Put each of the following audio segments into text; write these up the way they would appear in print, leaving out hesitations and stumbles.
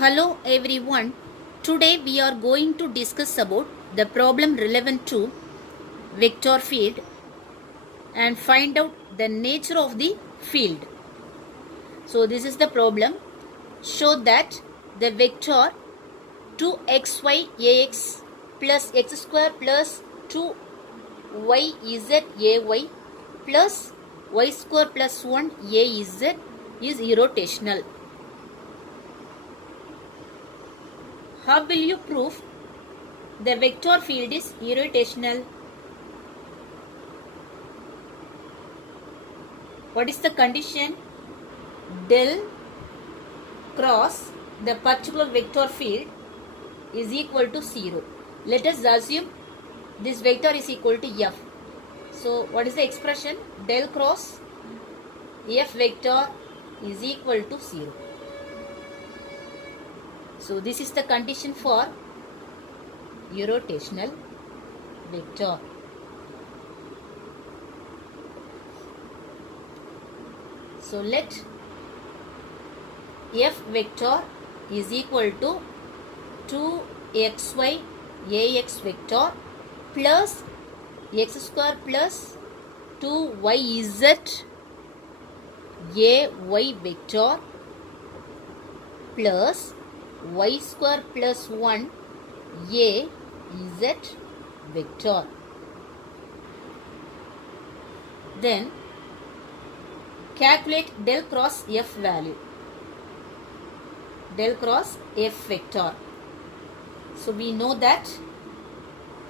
Hello everyone. Today we are going to discuss about the problem relevant to vector field and find out the nature of the field. So this is the problem. Show that the vector 2xy ax plus x square plus 2yz ay plus y square plus 1 az is irrotational. How will you prove the vector field is irrotational? What is the condition? Del cross the particular vector field is equal to 0. Let us assume this vector is equal to f. So what is the expression? Del cross f vector is equal to 0. So this is the condition for irrotational vector. So let f vector is equal to 2xy ax vector plus x square plus 2yz ay vector plus y square plus 1 a z vector. Then calculate del cross f value. Del cross f vector. So we know that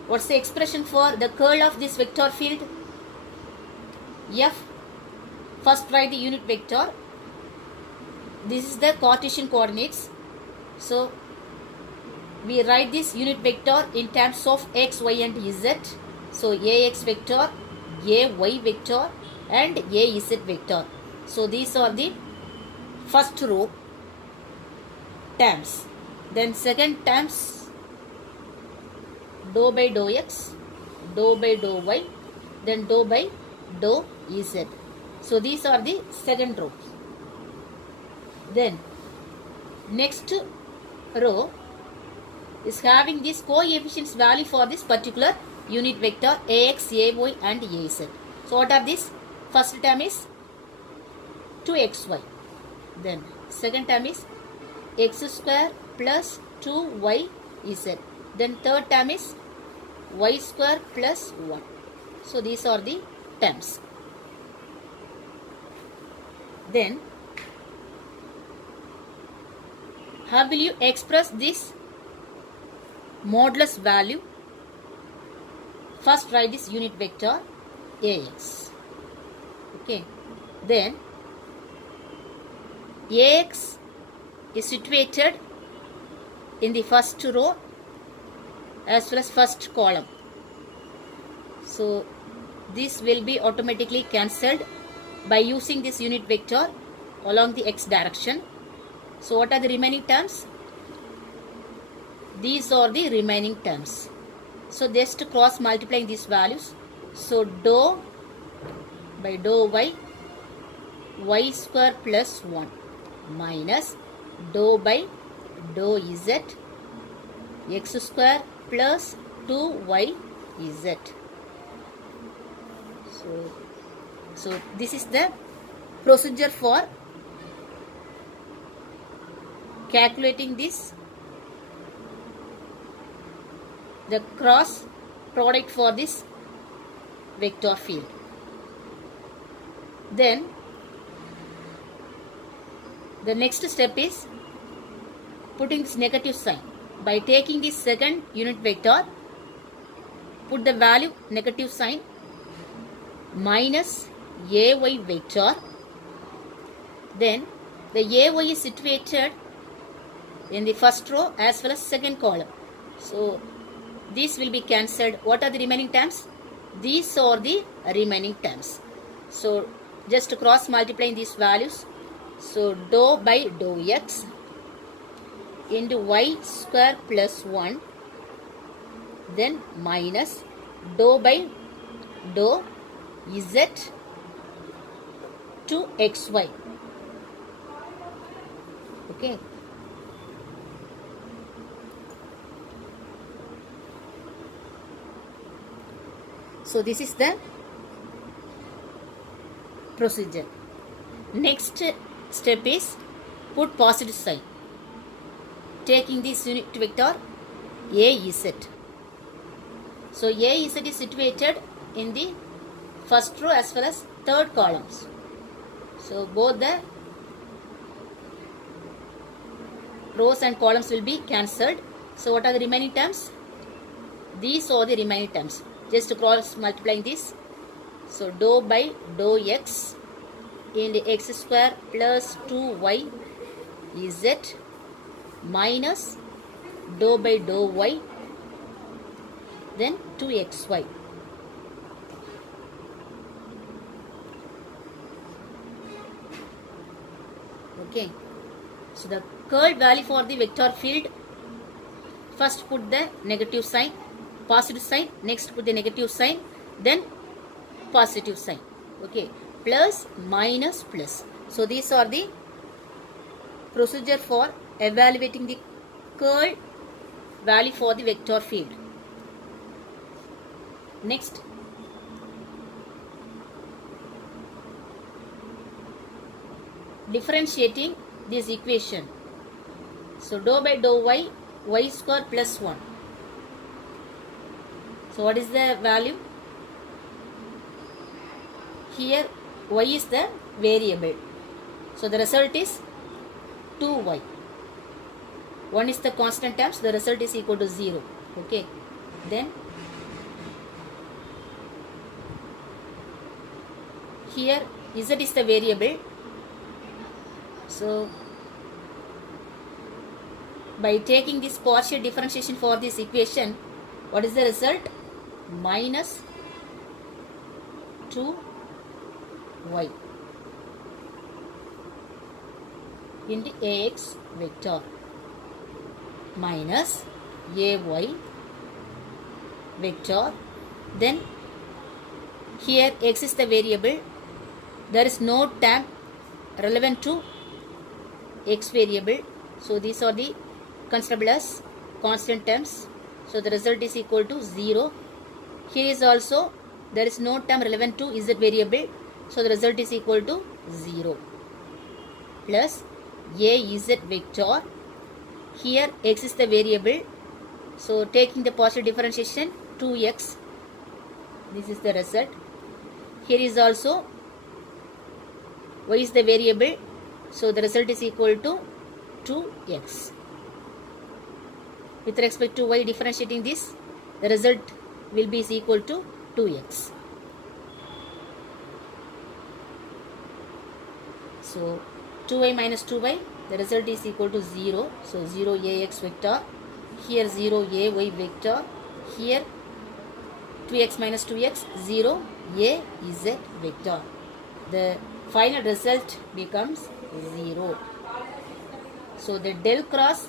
what's the expression for the curl of this vector field? F. First write the unit vector. This is the Cartesian coordinates. So we write this unit vector in terms of x, y and z. So ax vector, ay vector and az vector. So these are the first row terms. Then second terms dou by dou x, dou by dou y, then dou by dou z. So these are the second rows. Then next row is having this coefficients value for this particular unit vector ax, ay and az. So what are these? First term is 2xy. Then second term is x square plus 2yz. Then third term is y square plus 1. So these are the terms. Then how will you express this modulus value? First write this unit vector ax. Okay. Then ax is situated in the first row as well as first column. So this will be automatically cancelled by using this unit vector along the x direction. So what are the remaining terms? These are the remaining terms. So just cross multiplying these values. So dou by dou y square plus 1 minus dou by dou z x square plus 2yz. So this is the procedure for calculating this, the cross product for this vector field. Then the next step is putting this negative sign. By taking this second unit vector, put the value negative sign minus ay vector then the AY is situated in the first row as well as second column. So these will be cancelled. What are the remaining terms? These are the remaining terms. So just cross multiplying these values. So dou by dou x into y square plus 1, then minus dou by dou z to xy. Okay. So this is the procedure. Next step is put positive sign, taking this unit vector AZ. So AZ is situated in the first row as well as third columns. So both the rows and columns will be cancelled. So what are the remaining terms? These are the remaining terms. Just cross multiplying this. So dou by dou x into x square plus 2y z minus dou by dou y, then 2xy. Okay. So the curl value for the vector field, first put the negative sign, positive sign, next put the negative sign, then positive sign. Okay, plus, minus, plus. So these are the procedure for evaluating the curl value for the vector field. Next, differentiating this equation. So dou by dou y, y square plus 1. So what is the value? Here y is the variable. So the result is 2y. 1 is the constant term, so the result is equal to 0. Okay. Then here z is the variable. So by taking this partial differentiation for this equation, what is the result? Minus 2y into ax vector minus ay vector. Then here x is the variable. There is no term relevant to x variable. So these are the considerable as constant terms. So the result is equal to 0. Here is also there is no term relevant to z variable. So the result is equal to 0. Plus az vector. Here x is the variable. So taking the partial differentiation 2x. This is the result. Here is also y is the variable. So the result is equal to 2x. With respect to y differentiating this, the result will be equal to 2x. So 2y minus 2y, the result is equal to 0. So 0 ax vector. Here 0 ay vector. Here 2x minus 2x, 0 az vector. The final result becomes 0. So the del cross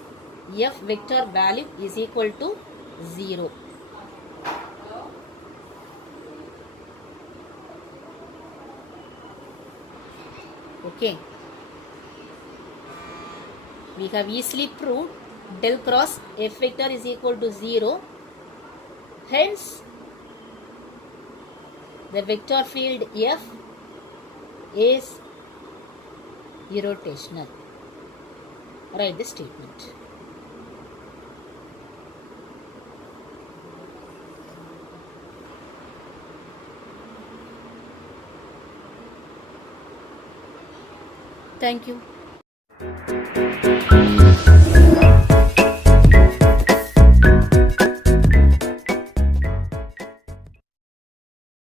f vector value is equal to 0. Okay. We have easily proved del cross f vector is equal to 0. Hence, the vector field f is irrotational. Write the statement. Thank you.